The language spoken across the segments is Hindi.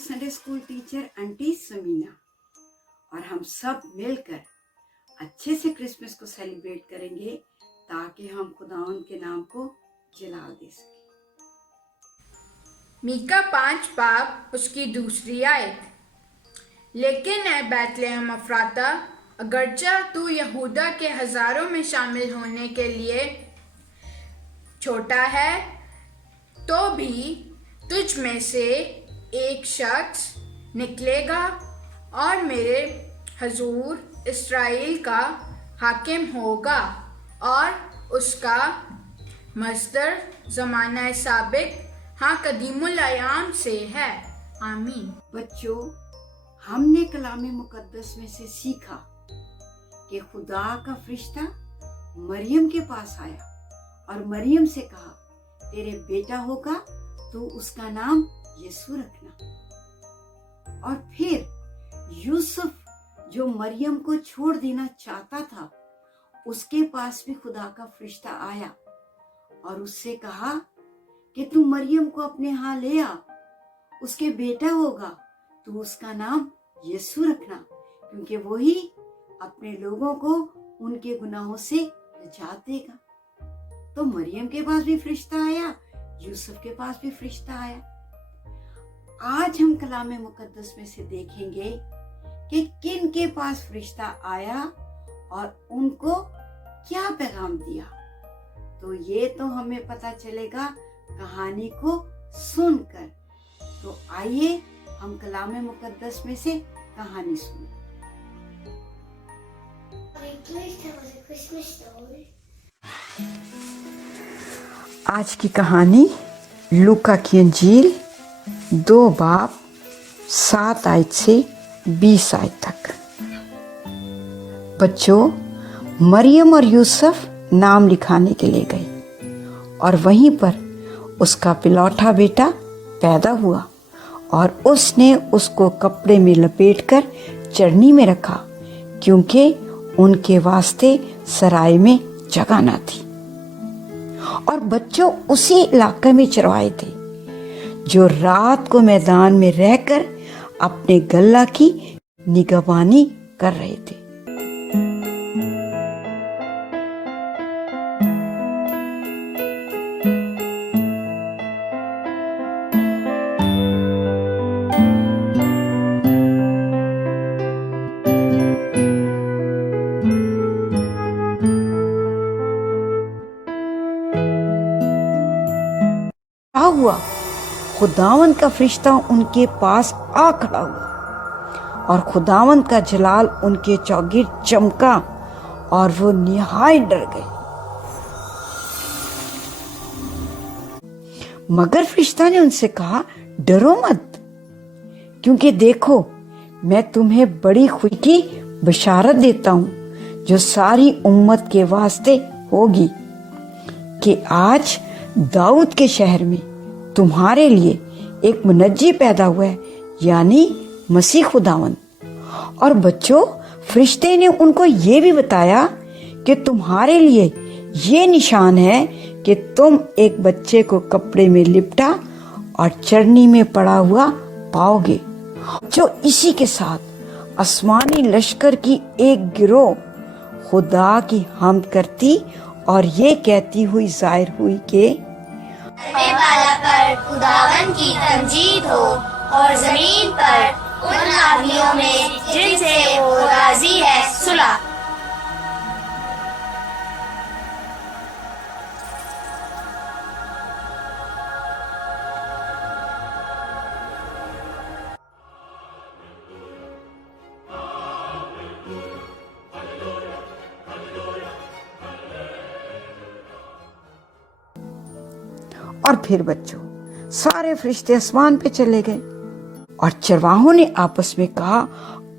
Sunday school teacher aunty Samina और हम सब मिलकर अच्छे से क्रिसमस को सेलिब्रेट करेंगे ताकि हम खुदावंद के नाम को जलाल दे सकें। मीका 5 पाप उसकी दूसरी आयत। लेकिन ऐ बैतलहम अफराता, अगरचा तू यहूदा के हजारों में शामिल होने के लिए छोटा है, तो भी तुझ में से एक शख्स निकलेगा और मेरे हजूर इस्राएल का हाकिम होगा और उसका मस्दर जमाना साबिक हाँ कदीमुल अयाम से है। आमीन। बच्चों, हमने कलामे मुकद्दस में से सीखा कि खुदा का फरिश्ता मरियम के पास आया और मरियम से कहा, तेरे बेटा होगा तो उसका नाम यीशु रखना। और फिर यूसुफ जो मरियम को छोड़ देना चाहता था, उसके पास भी खुदा का फरिश्ता आया और उससे कहा कि तू मरियम को अपने यहाँ ले आ, उसके बेटा होगा तो उसका नाम यीशु रखना, क्योंकि वही अपने लोगों को उनके गुनाहों से निजात देगा। तो मरियम के पास भी फरिश्ता आया, यूसुफ के पास भी फरिश्ता आया। आज हम कलामे मुकद्दस में से देखेंगे कि किन के पास फरिश्ता आया और उनको क्या पैगाम दिया। तो ये तो हमें पता चलेगा कहानी को सुनकर। तो आइए हम कलामे मुकद्दस में से कहानी सुनें। आज की कहानी लूका की अंजील 2 बाब 7 आयत से 20 आयत तक। बच्चों, मरियम और यूसुफ नाम लिखाने के लिए गए और वहीं पर उसका पिलौठा बेटा पैदा हुआ और उसने उसको कपड़े में लपेटकर चरनी में रखा, क्योंकि उनके वास्ते सराय में जगह न थी। और बच्चों उसी इलाके में चरवाए थे जो रात को मैदान में रहकर अपने गल्ला की निगहबानी कर रहे थे। क्या हुआ? खुदावंद का फरिश्ता उनके पास आ खड़ा हुआ और खुदावंद का जलाल उनके चौगिर्द चमका और वो निहायत डर गए। मगर फरिश्ता ने उनसे कहा, डरो मत, क्योंकि देखो मैं तुम्हें बड़ी खुशी की बशारत देता हूँ जो सारी उम्मत के वास्ते होगी, कि आज दाऊद के शहर में तुम्हारे लिए एक मुनज्जी पैदा हुआ है, यानी मसीह खुदावंद। और बच्चों, फरिश्ते ने उनको ये भी बताया कि तुम्हारे लिए ये निशान है कि तुम एक बच्चे को कपड़े में लिपटा और चरनी में पड़ा हुआ पाओगे। जो इसी के साथ आसमानी लश्कर की एक गिरोह खुदा की हमद करती और ये कहती हुई जाहिर हुई कि बाला पर खुदावन की तमजीद हो और जमीन पर उन नाबियों में जिनसे वो राजी है सुलह। और फिर बच्चों, सारे फरिश्ते आसमान पे चले गए और चरवाहों ने आपस में कहा,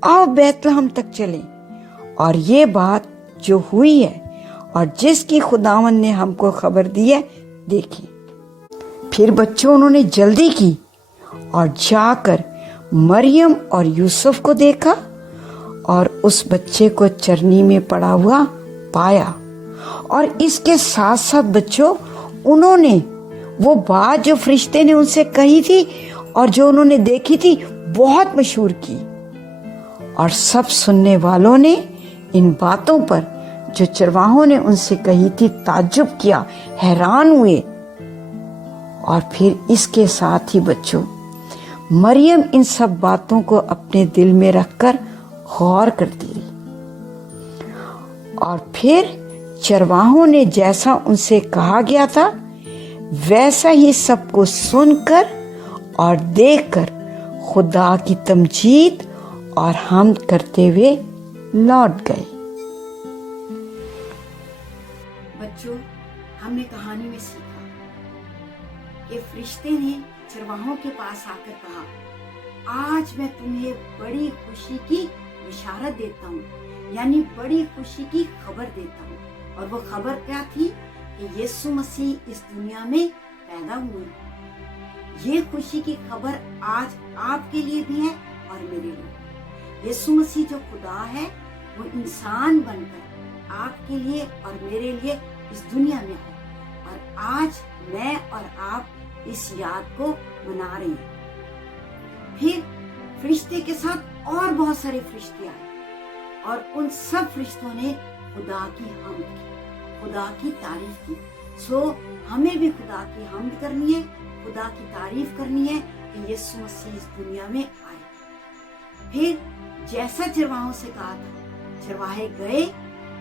आओ बैतलहम तक चलें और ये बात जो हुई है और जिसकी खुदावंद ने हमको खबर दी है देखी। फिर बच्चों उन्होंने जल्दी की और जाकर मरियम और यूसुफ को देखा और उस बच्चे को चरनी में पड़ा हुआ पाया। और इसके साथ साथ बच्चों उन्होंने वो बात जो फरिश्ते ने उनसे कही थी और जो उन्होंने देखी थी बहुत मशहूर की और सब सुनने वालों ने इन बातों पर जो चरवाहों ने उनसे कही थी ताज्जुब किया, हैरान हुए। और फिर इसके साथ ही बच्चों, मरियम इन सब बातों को अपने दिल में रखकर गौर करती रही। और फिर चरवाहों ने जैसा उनसे कहा गया था वैसा ही सबको सुनकर और देखकर खुदा की तमजीद और हम्द करते हुए लौट गए। बच्चों, हमने कहानी में सीखा कि फरिश्ते ने चरवाहों के पास आकर कहा, आज मैं तुम्हें बड़ी खुशी की बिशारत देता हूँ, यानी बड़ी खुशी की खबर देता हूँ। और वो खबर क्या थी कि यीशु मसीह इस दुनिया में पैदा हुए। ये खुशी की खबर आज आपके लिए भी है और मेरे लिए। यीशु मसीह जो खुदा है वो इंसान बनकर आपके लिए और मेरे लिए इस दुनिया में है। और आज मैं और आप इस याद को मना रहे हैं। फिर फरिश्ते के साथ और बहुत सारे फरिश्ते आए और उन सब फरिश्तों ने खुदा की हम्द की, खुदा की तारीफ की। सो हमें भी खुदा की हम्द करनी है, खुदा की तारीफ करनी है कि यीशु मसीह इस दुनिया में आए। फिर जैसा चरवाहों से कहा था, चरवाहे गए,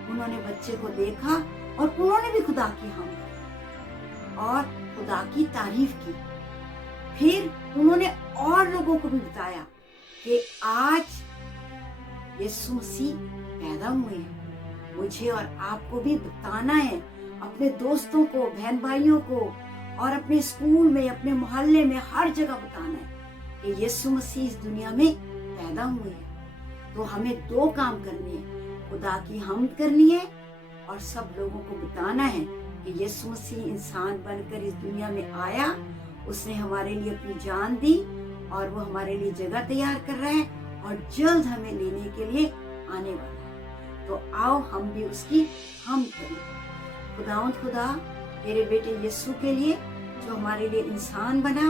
उन्होंने बच्चे को देखा और उन्होंने भी खुदा की हम्द की और खुदा की तारीफ की। फिर उन्होंने और लोगों को भी बताया कि आज यीशु मसीह पैदा हुए हैं। मुझे और आपको भी बताना है, अपने दोस्तों को, बहन भाइयों को और अपने स्कूल में, अपने मोहल्ले में, हर जगह बताना है कि यीशु मसीह इस दुनिया में पैदा हुए हैं। तो हमें दो काम करने हैं, खुदा की हम्द करनी है और सब लोगों को बताना है कि यीशु मसीह इंसान बनकर इस दुनिया में आया, उसने हमारे लिए अपनी जान दी और वो हमारे लिए जगह तैयार कर रहा है और जल्द हमें लेने के लिए आने वाला है। तो आओ हम भी उसकी हम्द करें। खुदावंद खुदा, तेरे बेटे यीशु के लिए जो हमारे लिए इंसान बना,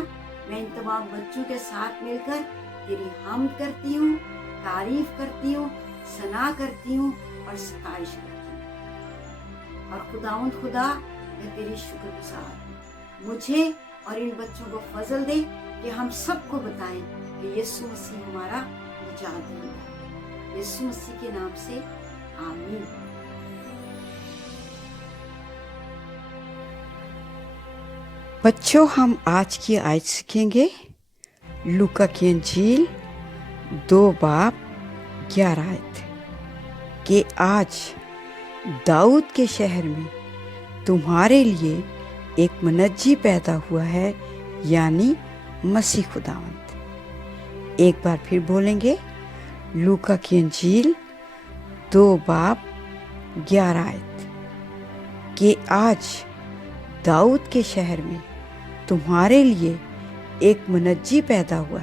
मैं इन तमाम बच्चों के साथ मिलकर तेरी हम्द करती हूँ, तारीफ करती हूँ, सना करती हूँ और सताइश करती हूँ। और खुदावंद खुदा, मैं तेरी शुक्रगुजार, मुझे और इन बच्चों को फजल दे कि हम सबको बताएं कि यीशु मसीह हमारा निजात है। यीशु मसीह के नाम से आमीन। बच्चों, हम आज की आयत सीखेंगे लूका की इंजील 2 बाब 11 आयत कि आज दाऊद के शहर में तुम्हारे लिए एक मुनज्जी पैदा हुआ है, यानी मसीह खुदावंद। एक बार फिर बोलेंगे, लूका की इंजील 2 बाब 11 आयत कि आज दाऊद के शहर में तुम्हारे लिए एक मुनज्जी पैदा हुआ,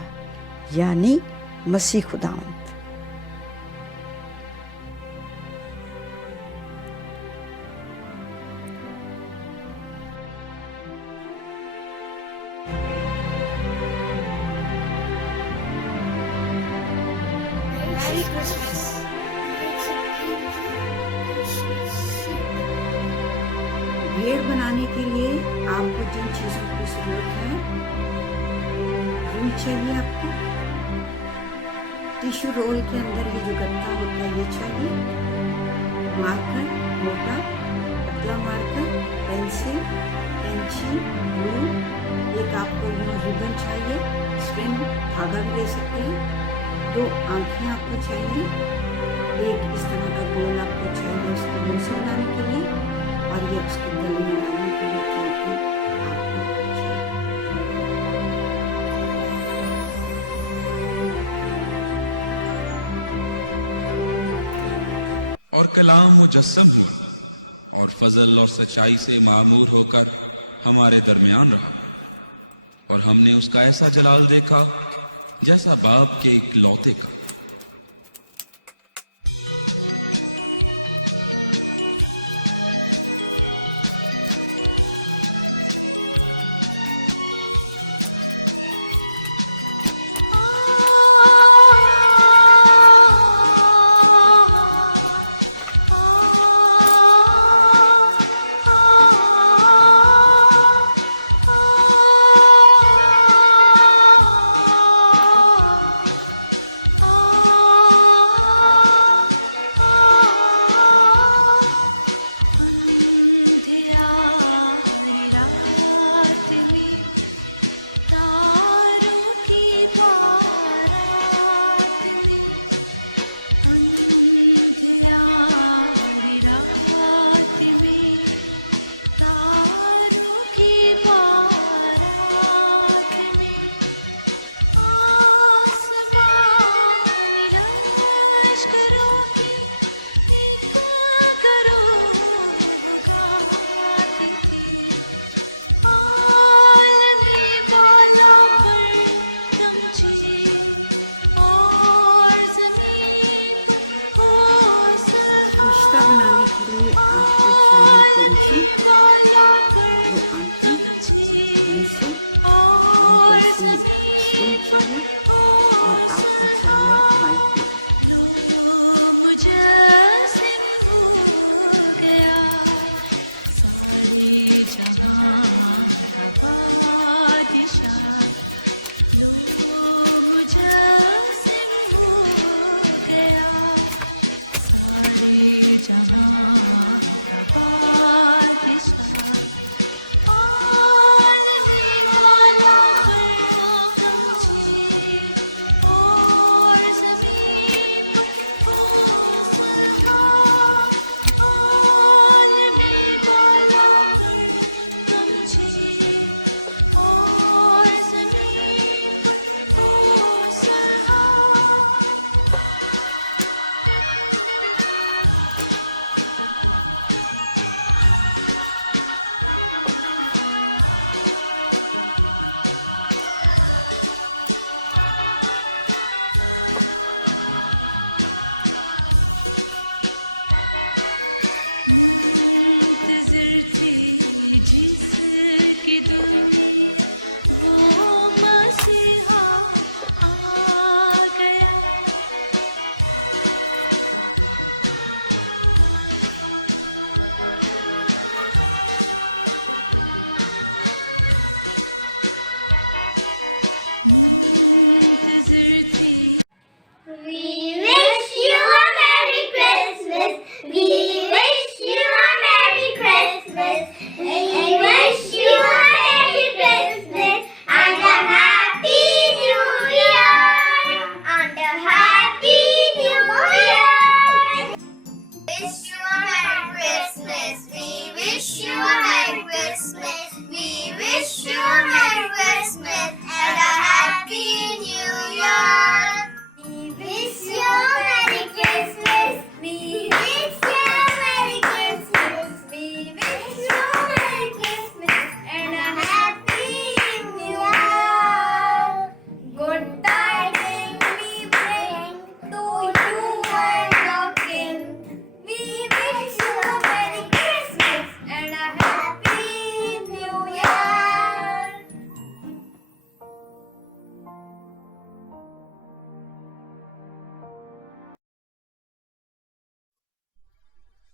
यानी मसीह खुदावंद। ब्रेड बनाने के लिए आपको जिन चीजों की जरूरत है, वो चाहिए आपको टिश्यू रोल के अंदर ये जो गत्ता होता है ये चाहिए, मार्कर, मोटा पतला मार्कर, पेंसिल, कैंची, रूल, एक आपको रिबन चाहिए, स्ट्रिंग, धागा भी ले सकते हो, 2 आंखें आपको चाहिए, एक इस तरह का रोल आपको चाहिए उसको दूसरे बनाने के लिए, और ये उसके अंदर बनाने के लिए और कलाम मुजस्सम हुआ और फजल और सच्चाई से मामूर होकर हमारे दरमियान रहा, और हमने उसका ऐसा जलाल देखा जैसा बाप के इकलौते का।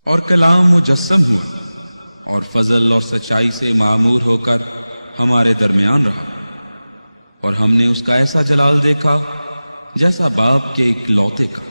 और कलाम मुजस्सम हुआ और फजल और सच्चाई से मामूर होकर हमारे दरमियान रहा। और हमने उसका ऐसा जलाल देखा जैसा बाप के इकलौते का।